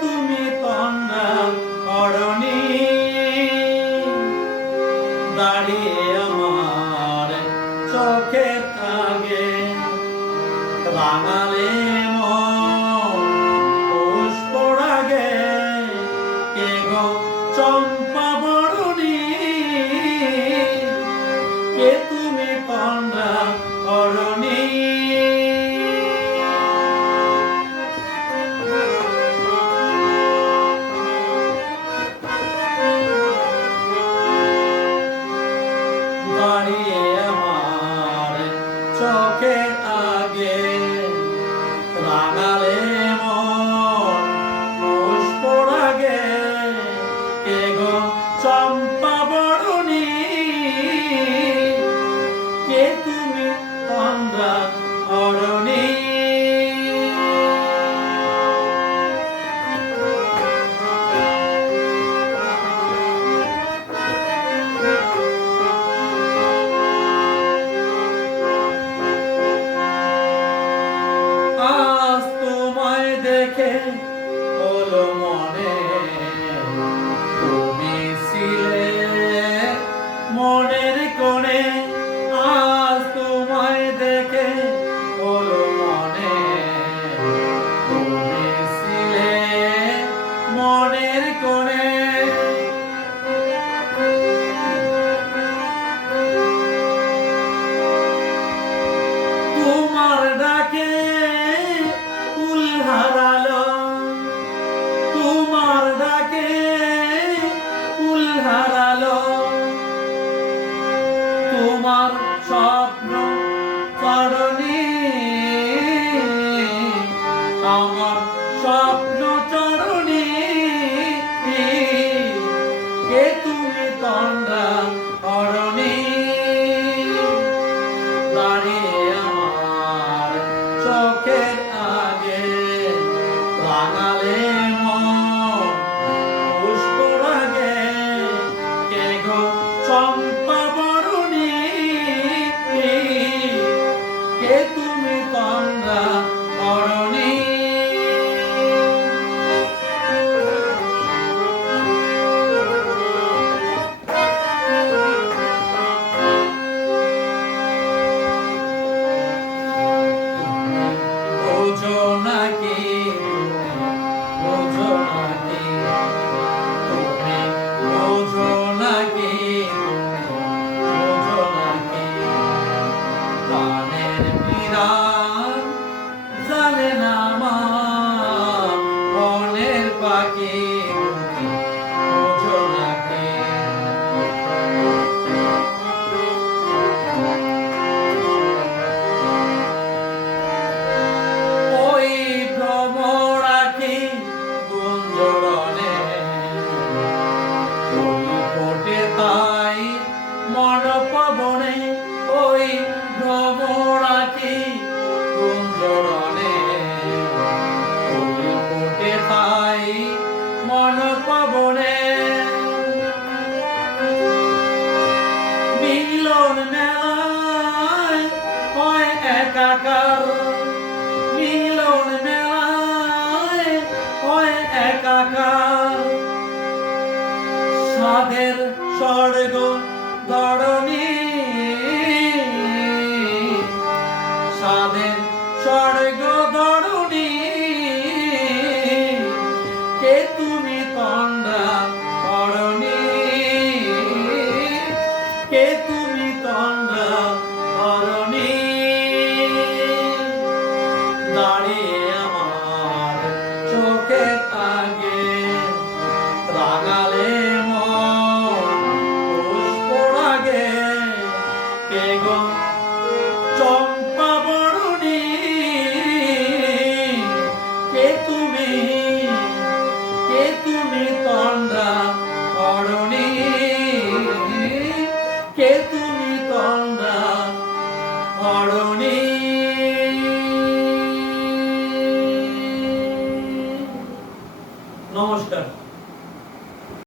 তুমি তন্দ্রা অরণি দাঁড়িয়ে আমার চোখের আগে রাঙালে পুষ্পরাগে কে গো চম্পা বরণি কে তুমি তন্দ্রা অরণি দাঁড়িয়ে আমার চোখের আগে রাঙালে মন পুষ্পরাগে কে গো চম্পা বরণি কে তুমি তন্দ্রা অরণি আজ তোমায় দেখে হলো মনে তুমি ছিলে মনের কোণে আজ তোমায় দেখে হলো মনে তুমি ছিলে মনের কোণে তোমার ডাকে হারালো তোমার ডাকে ফুল হারালো তোমার স্বপ্ন চরণে আমার স্বপ্ন চরণে কে তুমি তন্দ্রা অরণি দাঁড়িয়ে আমার চোখের আগে রাঙালে মন পুষ্পরাগে কে গো চম্পা বরণি কে তুমি তন্দ্রা অরণি বোঝো নাকি প্রাণের বিরান জানে না মা বনের পাখি বোঝো নাকি ওই ভ্রমরাখি গুঞ্জরণে ফোটে তাই মন পবনে ওই ভ্রমরাখি গুঞ্জরণে ফোটে তাই মন পবনে মিলন মেলায় হয় একাকার মিলন মেলায় হয় একাকার সাধের স্বর্গ ধরণী সাধের স্বর্গ ধরণী কে তুমি তন্দ্রা অরণি কে তুমি তন্দ্রা অরণি দাঁড়িয়ে আমার চোখের আগে রাঙালে পুষ্পরাগে কে গো চম্পা বরণি কে তুমি তন্দ্রা অরণি কে তুমি তন্দ্রা অরণি নমস্কার।